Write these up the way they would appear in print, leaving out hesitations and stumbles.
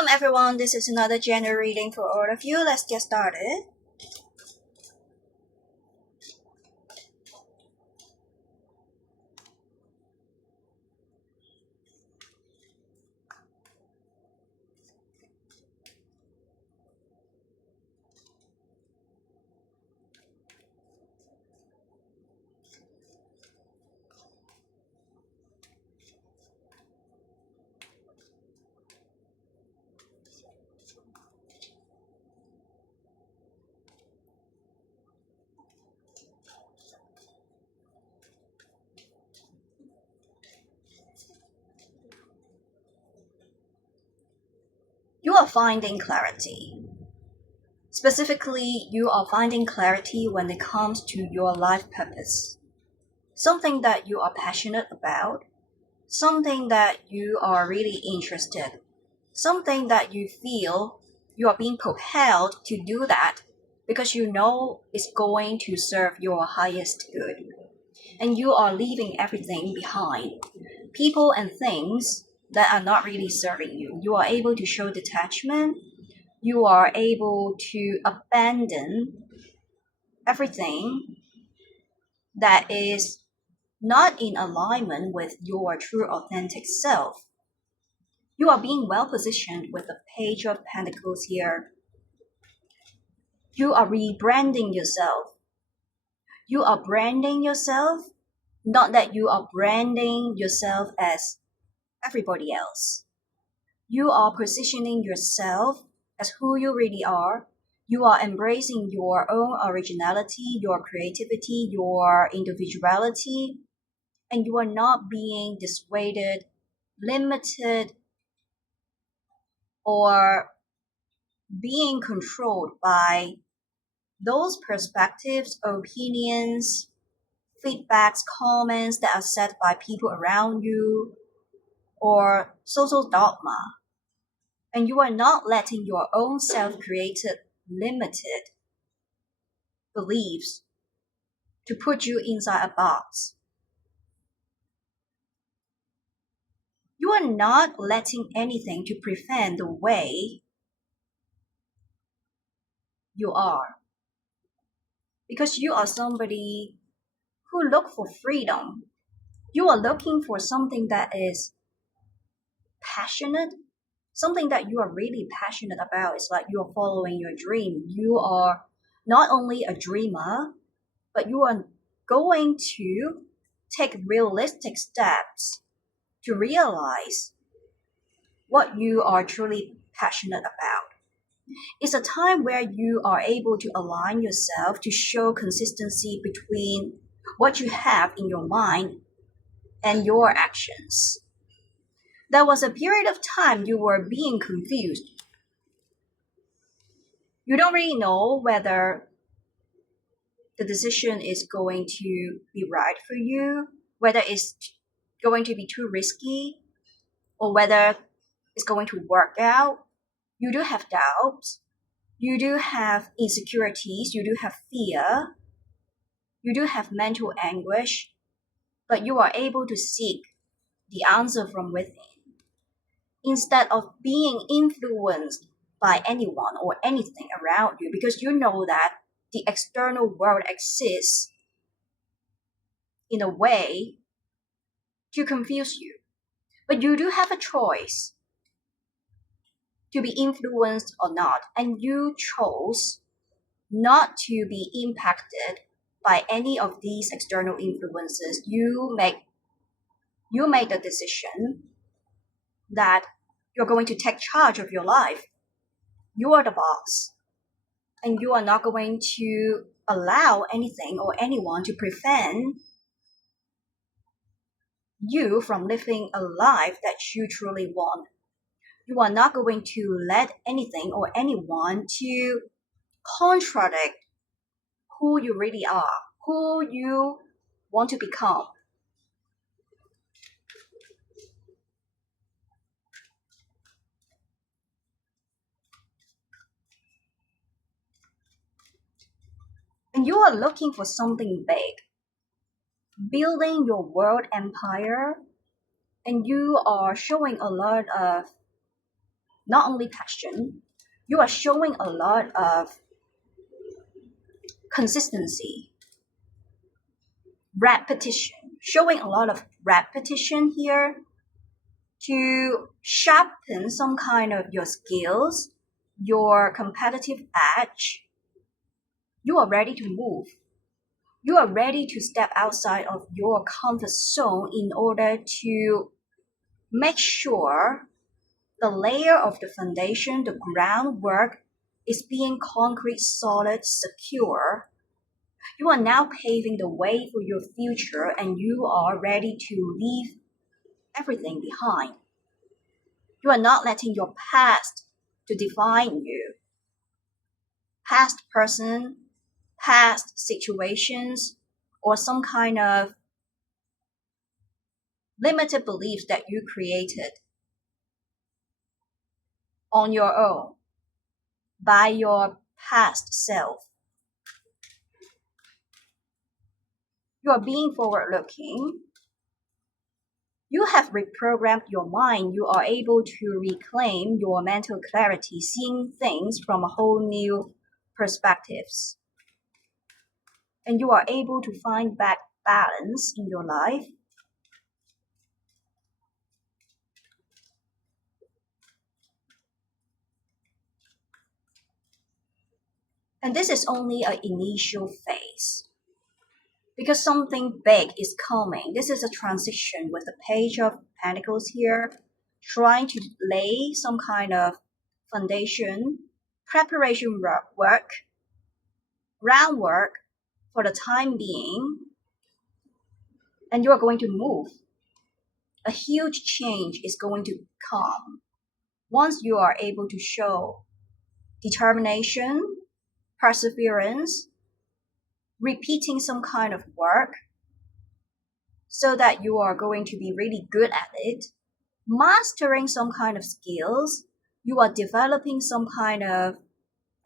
Welcome everyone, this is another general reading for all of you. Let's get started. You are finding clarity. Specifically, you are finding clarity when it comes to your life purpose. Something that you are passionate about, something that you are really interested, something that you feel you are being propelled to do that because you know it's going to serve your highest good. And you are leaving everything behind. People and things that are not really serving you. You are able to show detachment. You are able to abandon everything that is not in alignment with your true authentic self. You are being well positioned with the Page of Pentacles here. You are rebranding yourself. You are branding yourself, not that you are branding yourself as everybody else. You are positioning yourself as who you really are. You are embracing your own originality, your creativity, your individuality, and you are not being dissuaded, limited, or being controlled by those perspectives, opinions, feedbacks, comments that are said by people around you, or social dogma. And you are not letting your own self-created, limited beliefs to put you inside a box. You are not letting anything to prevent the way you are. Because you are somebody who look for freedom. You are looking for something that is passionate, something that you are really passionate about. It's like you are following your dream. You are not only a dreamer, but you are going to take realistic steps to realize what you are truly passionate about. It's a time where you are able to align yourself to show consistency between what you have in your mind and your actions. There was a period of time you were being confused. You don't really know whether the decision is going to be right for you, whether it's going to be too risky, or whether it's going to work out. You do have doubts, you do have insecurities, you do have fear, you do have mental anguish, but you are able to seek the answer from within instead of being influenced by anyone or anything around you, because you know that the external world exists in a way to confuse you. But you do have a choice to be influenced or not, and you chose not to be impacted by any of these external influences. You make the decision that you're going to take charge of your life. You are the boss, and you are not going to allow anything or anyone to prevent you from living a life that you truly want. You are not going to let anything or anyone to contradict who you really are, who you want to become. And you are looking for something big, building your world empire, and you are showing a lot of not only passion, you are showing a lot of consistency, repetition, showing a lot of repetition here to sharpen some kind of your skills, your competitive edge. You are ready to move. You are ready to step outside of your comfort zone in order to make sure the layer of the foundation, the groundwork, is being concrete, solid, secure. You are now paving the way for your future and you are ready to leave everything behind. You are not letting your past to define you. Past person, past situations, or some kind of limited beliefs that you created on your own by your past self. You are being forward looking. You have reprogrammed your mind. You are able to reclaim your mental clarity, seeing things from a whole new perspectives. And you are able to find back balance in your life. And this is only an initial phase because something big is coming. This is a transition with the Page of Pentacles here, trying to lay some kind of foundation, preparation work, groundwork for the time being, and you are going to move. A huge change is going to come once you are able to show determination, perseverance, repeating some kind of work so that you are going to be really good at it, mastering some kind of skills, you are developing some kind of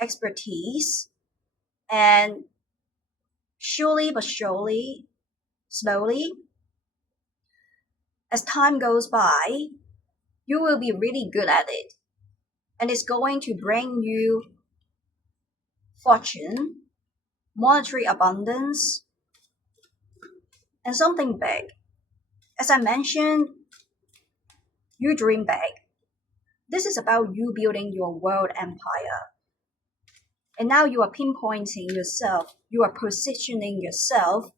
expertise, and surely but surely, slowly, as time goes by, you will be really good at it. And it's going to bring you fortune, monetary abundance, and something big. As I mentioned, you dream big. This is about you building your world empire. And now you are pinpointing yourself, you are positioning yourself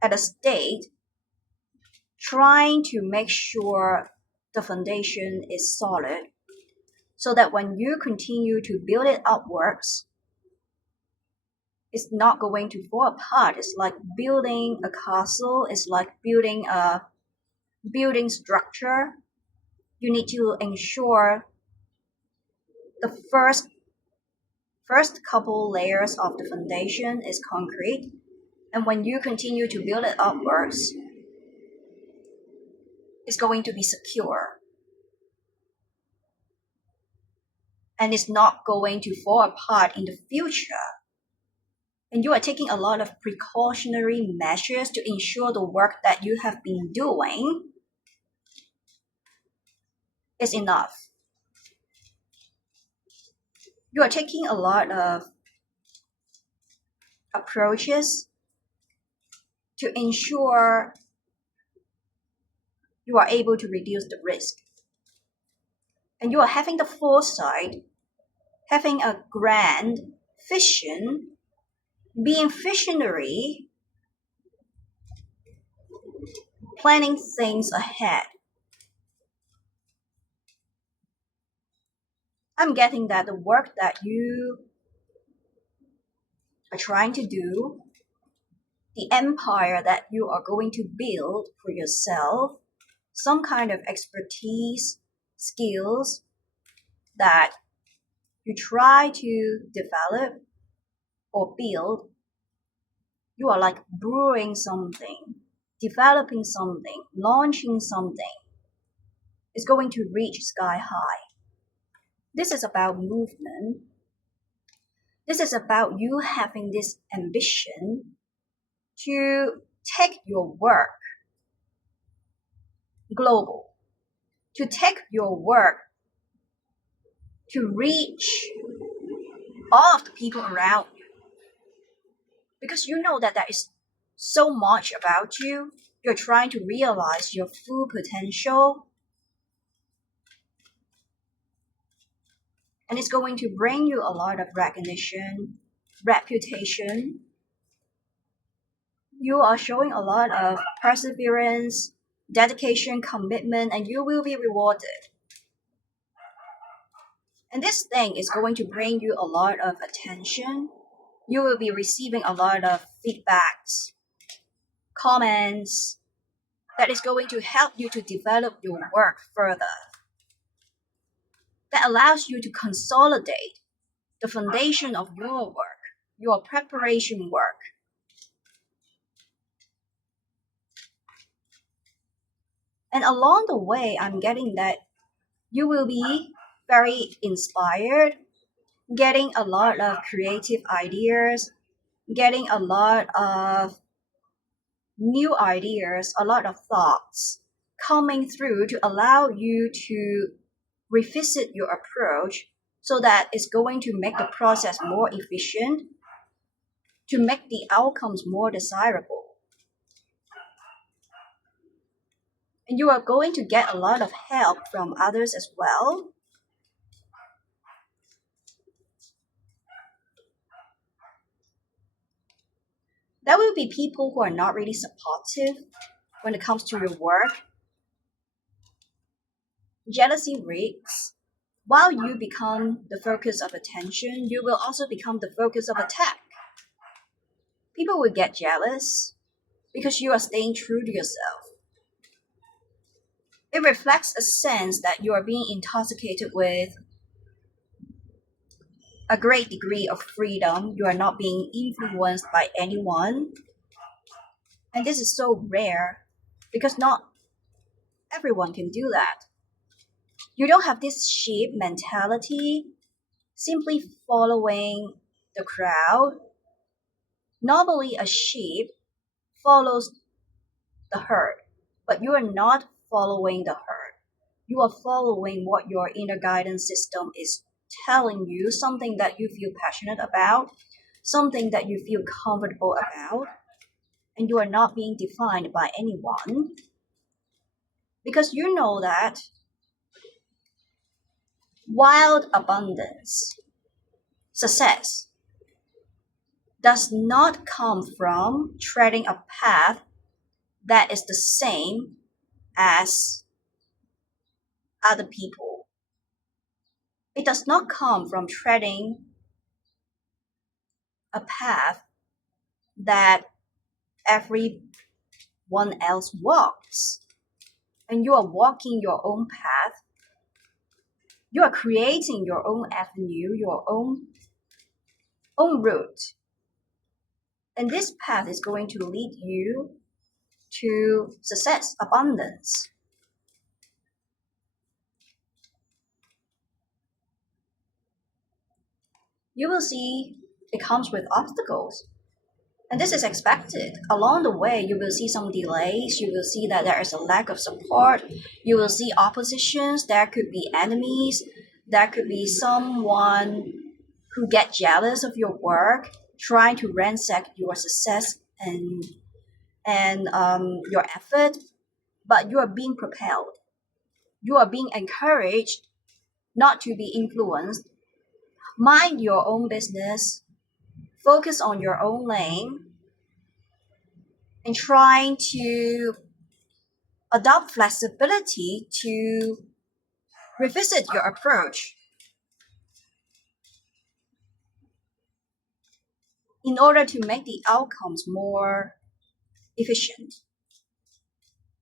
at a state trying to make sure the foundation is solid so that when you continue to build it upwards, it's not going to fall apart. It's like building a castle, it's like building a building structure. You need to ensure the first couple layers of the foundation is concrete, and when you continue to build it upwards, it's going to be secure and it's not going to fall apart in the future. And you are taking a lot of precautionary measures to ensure the work that you have been doing is enough. You are taking a lot of approaches to ensure you are able to reduce the risk. And you are having the foresight, having a grand vision, being visionary, planning things ahead. I'm getting that the work that you are trying to do, the empire that you are going to build for yourself, some kind of expertise, skills that you try to develop or build, you are like brewing something, developing something, launching something. It's going to reach sky high. This is about movement. This is about you having this ambition to take your work global. to take your work to reach all of the people around you. Because you know that there is so much about you. You're trying to realize your full potential. And it's going to bring you a lot of recognition, reputation. You are showing a lot of perseverance, dedication, commitment, and you will be rewarded. And this thing is going to bring you a lot of attention. You will be receiving a lot of feedbacks, comments, that is going to help you to develop your work further. That allows you to consolidate the foundation of your work, your preparation work. And along the way, I'm getting that you will be very inspired, getting a lot of creative ideas, getting a lot of new ideas, a lot of thoughts coming through to allow you to revisit your approach so that it's going to make the process more efficient, to make the outcomes more desirable. And you are going to get a lot of help from others as well. There will be people who are not really supportive when it comes to your work. Jealousy reeks. While you become the focus of attention, you will also become the focus of attack. People will get jealous because you are staying true to yourself. It reflects a sense that you are being intoxicated with a great degree of freedom. You are not being influenced by anyone. And this is so rare because not everyone can do that. You don't have this sheep mentality, simply following the crowd. Normally, a sheep follows the herd, but you are not following the herd. You are following what your inner guidance system is telling you, something that you feel passionate about, something that you feel comfortable about, and you are not being defined by anyone. Because you know that wild abundance, success, does not come from treading a path that is the same as other people. It does not come from treading a path that everyone else walks. And you are walking your own path. You are creating your own avenue, your own route. And this path is going to lead you to success, abundance. You will see it comes with obstacles. And this is expected. Along the way, you will see some delays. You will see that there is a lack of support. You will see oppositions. There could be enemies. There could be someone who get jealous of your work, trying to ransack your success and your effort. But you are being propelled. You are being encouraged not to be influenced. Mind your own business. Focus on your own lane and trying to adopt flexibility to revisit your approach in order to make the outcomes more efficient.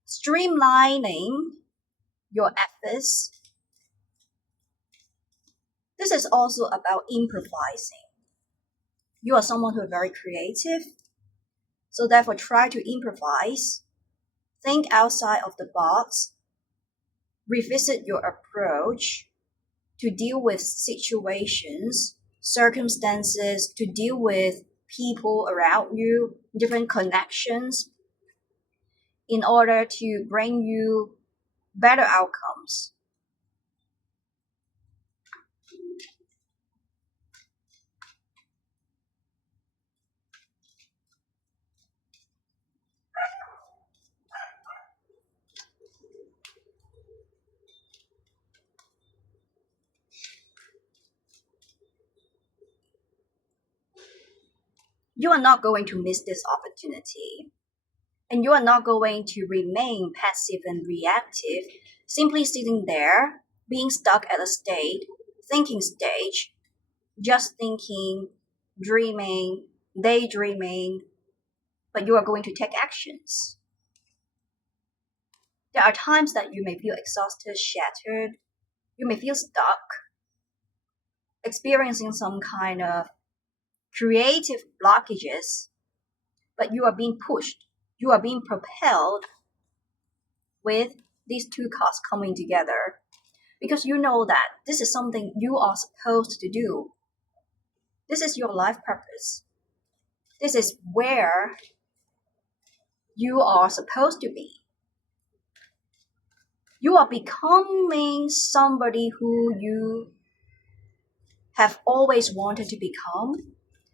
Streamlining your efforts. This is also about improvising. You are someone who is very creative, so therefore try to improvise, think outside of the box, revisit your approach to deal with situations, circumstances, to deal with people around you, different connections, in order to bring you better outcomes. You are not going to miss this opportunity. And you are not going to remain passive and reactive, simply sitting there, being stuck at a thinking stage, just thinking, dreaming, daydreaming, but you are going to take actions. There are times that you may feel exhausted, shattered, you may feel stuck, experiencing some kind of creative blockages, but you are being pushed, you are being propelled with these two cards coming together because you know that this is something you are supposed to do. This is your life purpose. This is where you are supposed to be. You are becoming somebody who you have always wanted to become,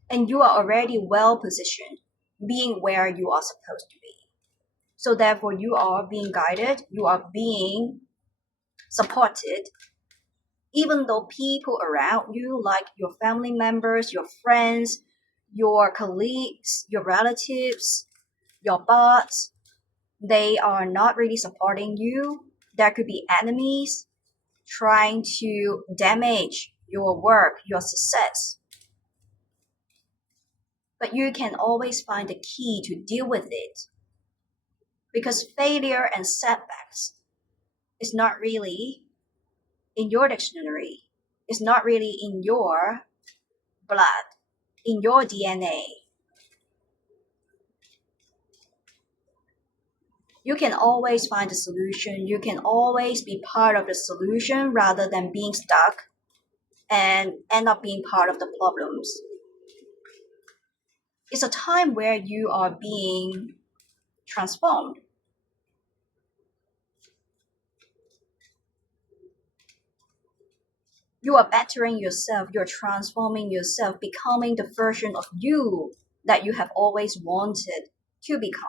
and you are already well positioned, being where you are supposed to be. So therefore, you are being guided, you are being supported, even though people around you, like your family members, your friends, your colleagues, your relatives, your boss, they are not really supporting you. There could be enemies trying to damage your work, your success. But you can always find the key to deal with it. Because failure and setbacks is not really in your dictionary. It's not really in your blood, in your DNA. You can always find a solution. You can always be part of the solution rather than being stuck and end up being part of the problems. It's a time where you are being transformed. You are bettering yourself, you're transforming yourself, becoming the version of you that you have always wanted to become.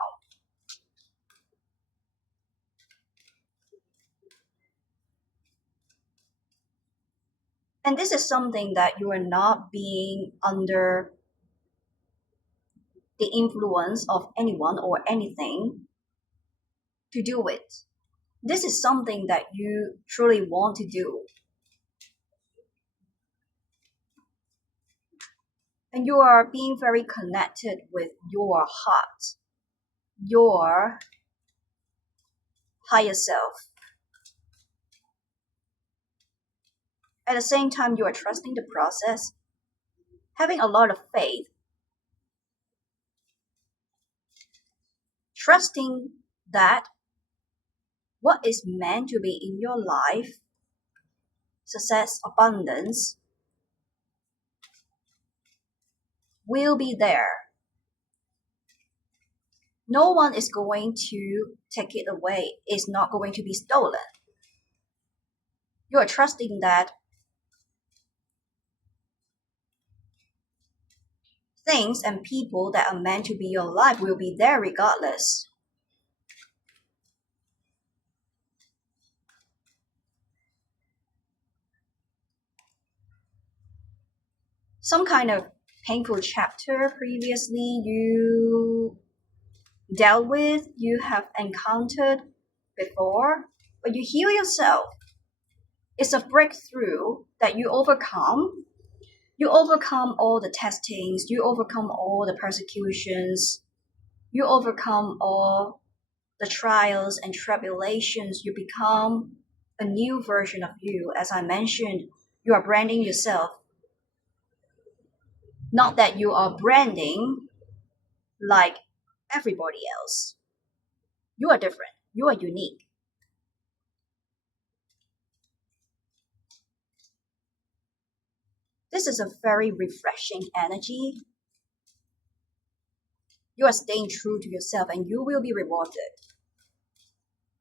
And this is something that you are not being under the influence of anyone or anything to do it. This is something that you truly want to do. And you are being very connected with your heart, your higher self. At the same time, you are trusting the process, having a lot of faith, trusting that what is meant to be in your life, success, abundance, will be there. No one is going to take it away. It's not going to be stolen. You are trusting that things and people that are meant to be your life will be there regardless. Some kind of painful chapter previously you dealt with, you have encountered before, but you heal yourself. It's a breakthrough that you overcome. You overcome all the testings, you overcome all the persecutions, you overcome all the trials and tribulations. You become a new version of you. As I mentioned, you are branding yourself. Not that you are branding like everybody else. You are different. You are unique. This is a very refreshing energy. You are staying true to yourself and you will be rewarded.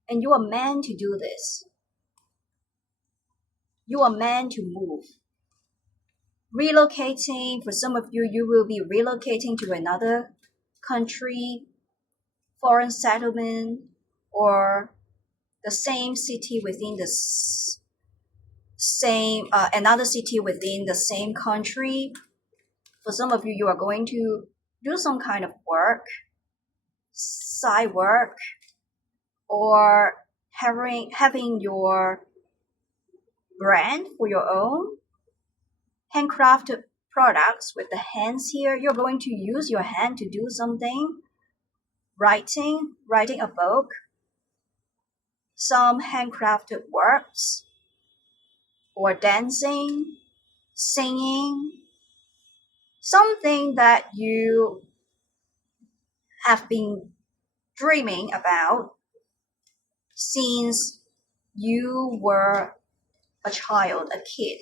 And you are meant to do this. You are meant to move. Relocating, for some of you, you will be relocating to another country, foreign settlement, or the same city within the same another city within the same country. For some of you, you are going to do some kind of work, side work, or having your brand for your own handcrafted products with the hands here. You're going to use your hand to do something, writing a book, some handcrafted works, or dancing, singing, something that you have been dreaming about since you were a child, a kid.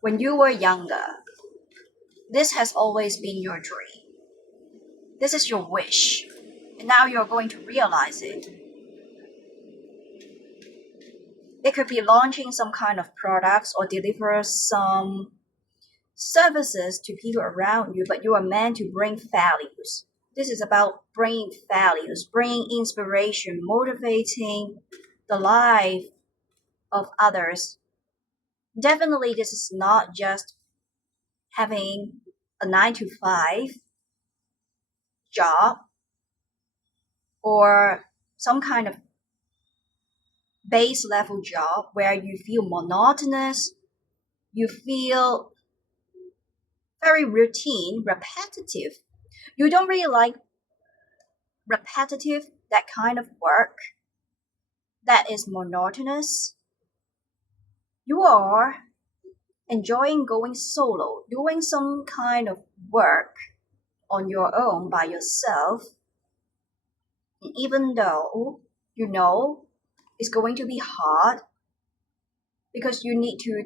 When you were younger, this has always been your dream. This is your wish. And now you're going to realize it. It could be launching some kind of products or deliver some services to people around you, but you are meant to bring values. This is about bringing values, bringing inspiration, motivating the life of others. Definitely, this is not just having a 9 to 5 job or some kind of base level job where you feel monotonous, you feel very routine, repetitive. You don't really like repetitive, that kind of work that is monotonous. You are enjoying going solo, doing some kind of work on your own by yourself. And even though you know it's going to be hard because you need to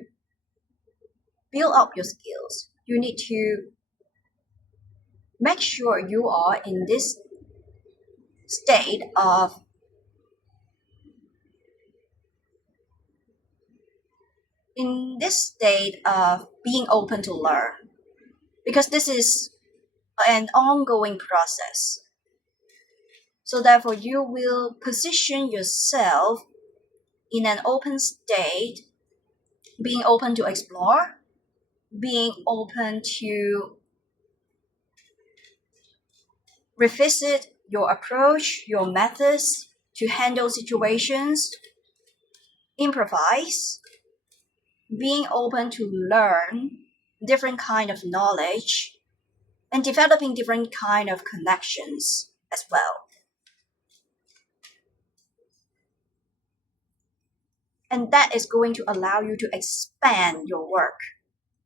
build up your skills, you need to make sure you are in this state of being open to learn, because this is an ongoing process. So therefore you will position yourself in an open state, being open to explore, being open to revisit your approach, your methods to handle situations, improvise, being open to learn different kind of knowledge, and developing different kind of connections as well. And that is going to allow you to expand your work.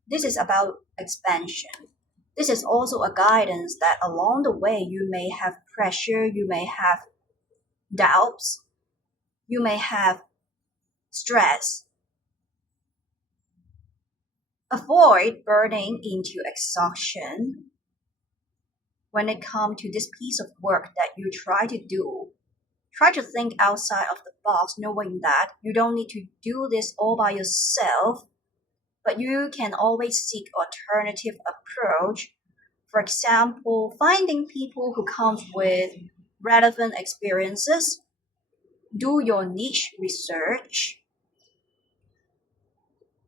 This is about expansion. This is also a guidance that along the way you may have pressure, you may have doubts, you may have stress. Avoid burning into exhaustion when it comes to this piece of work that you try to do. Try to think outside of the box, knowing that you don't need to do this all by yourself, but you can always seek alternative approach. For example, finding people who come with relevant experiences, do your niche research,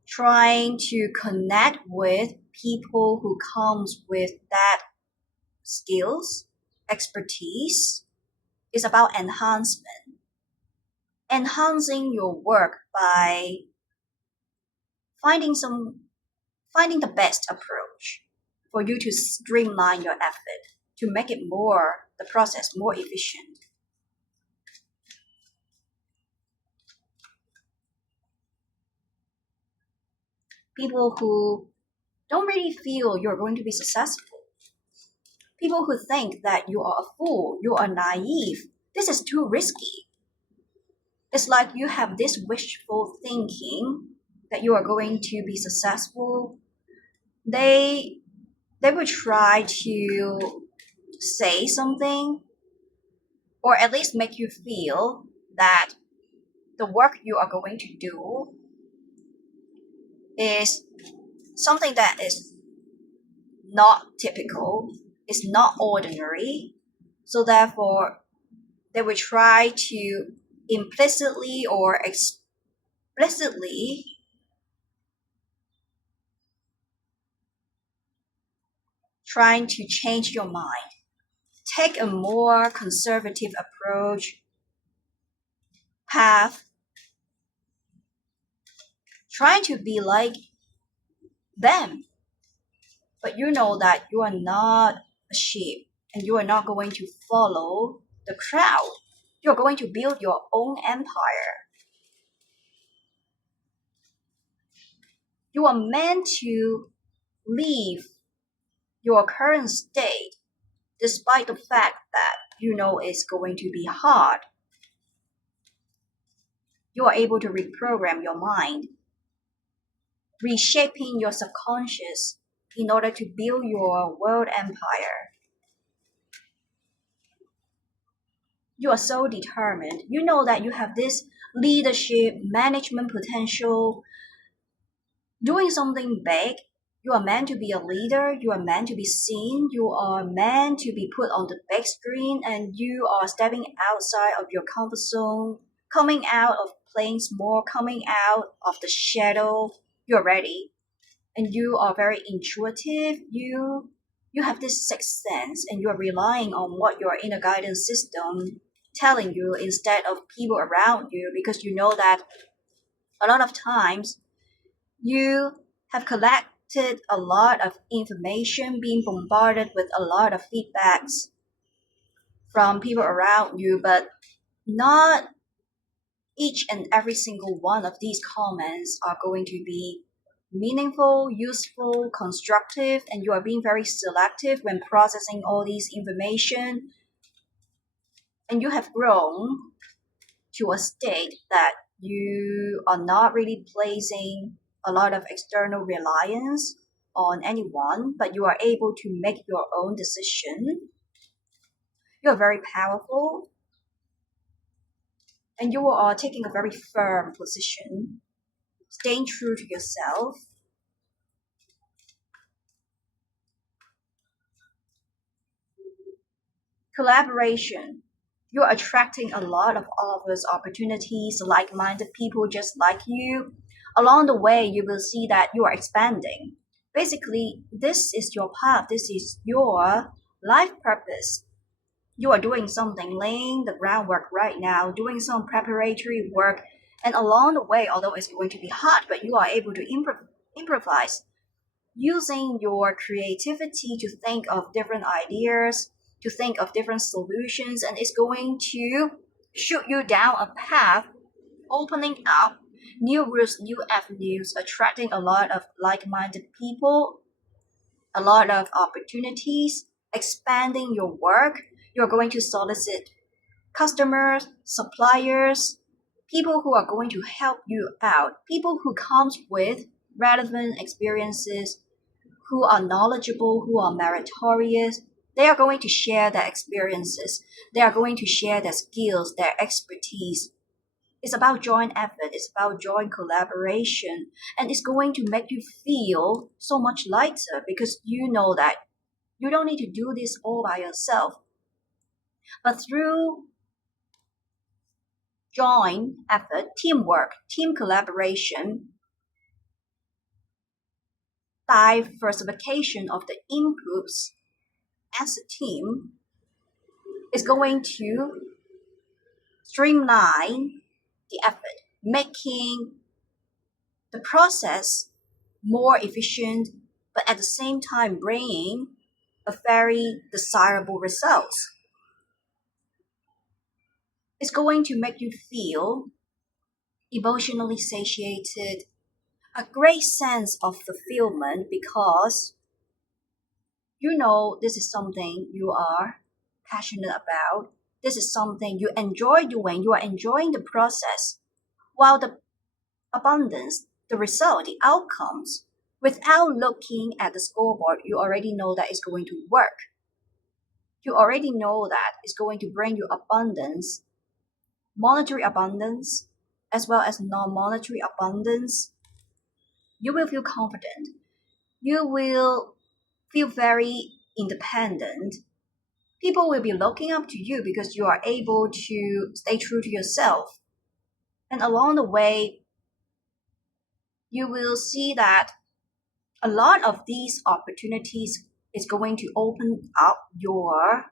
trying to connect with people who comes with that skills, expertise. Is about enhancement. Enhancing your work by finding the best approach for you to streamline your effort, to make the process more efficient. People who don't really feel you're going to be successful. People who think that you are a fool, you are naive, this is too risky. It's like you have this wishful thinking that you are going to be successful. They will try to say something or at least make you feel that the work you are going to do is something that is not typical, is not ordinary. So therefore, they will try to implicitly or explicitly trying to change your mind. Take a more conservative approach, path, trying to be like them. But you know that you are not a sheep and you are not going to follow the crowd. You're going to build your own empire. You are meant to leave your current state despite the fact that you know it's going to be hard. You are able to reprogram your mind, reshaping your subconscious in order to build your world empire. You are so determined. You know that you have this leadership, management potential, doing something big. You are meant to be a leader. You are meant to be seen. You are meant to be put on the big screen, and you are stepping outside of your comfort zone, coming out of playing small, coming out of the shadow. You're ready, and you are very intuitive. You have this sixth sense, and you are relying on what your inner guidance system telling you instead of people around you, because you know that a lot of times you have collected a lot of information, being bombarded with a lot of feedbacks from people around you, but not each and every single one of these comments are going to be meaningful, useful, constructive, and you are being very selective when processing all these information. And you have grown to a state that you are not really placing a lot of external reliance on anyone, but you are able to make your own decision. You are very powerful and you are taking a very firm position, staying true to yourself. Collaboration. You're attracting a lot of offers, opportunities, like minded people just like you. Along the way, you will see that you are expanding. Basically, this is your path, this is your life purpose. You are doing something, laying the groundwork right now, doing some preparatory work, and along the way, although it's going to be hard, but you are able to improvise using your creativity to think of different ideas, to think of different solutions, and it's going to shoot you down a path, opening up new routes, new avenues, attracting a lot of like minded people, a lot of opportunities, expanding your work. You're going to solicit customers, suppliers, people who are going to help you out, people who comes with relevant experiences, who are knowledgeable, who are meritorious. They are going to share their experiences. They are going to share their skills, their expertise. It's about joint effort. It's about joint collaboration. And it's going to make you feel so much lighter because you know that you don't need to do this all by yourself. But through joint effort, teamwork, team collaboration, diversification of the inputs as a team is going to streamline the effort, making the process more efficient, but at the same time bringing a very desirable results. It's going to make you feel emotionally satiated, a great sense of fulfillment because you know this is something you are passionate about. This is something you enjoy doing. You are enjoying the process. While the abundance, the result, the outcomes, without looking at the scoreboard, you already know that it's going to work. You already know that it's going to bring you abundance monetary abundance as well as non-monetary abundance, you will feel confident. You will feel very independent. People will be looking up to you because you are able to stay true to yourself. And along the way, you will see that a lot of these opportunities is going to open up your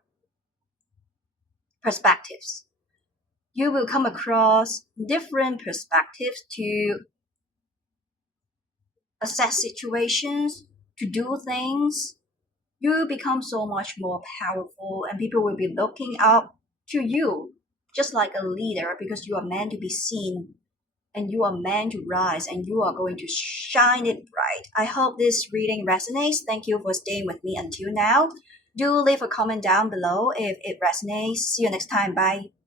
perspectives. You will come across different perspectives to assess situations, to do things. You become so much more powerful, and people will be looking up to you just like a leader because you are meant to be seen and you are meant to rise and you are going to shine it bright. I hope this reading resonates. Thank you for staying with me until now. Do leave a comment down below if it resonates. See you next time. Bye.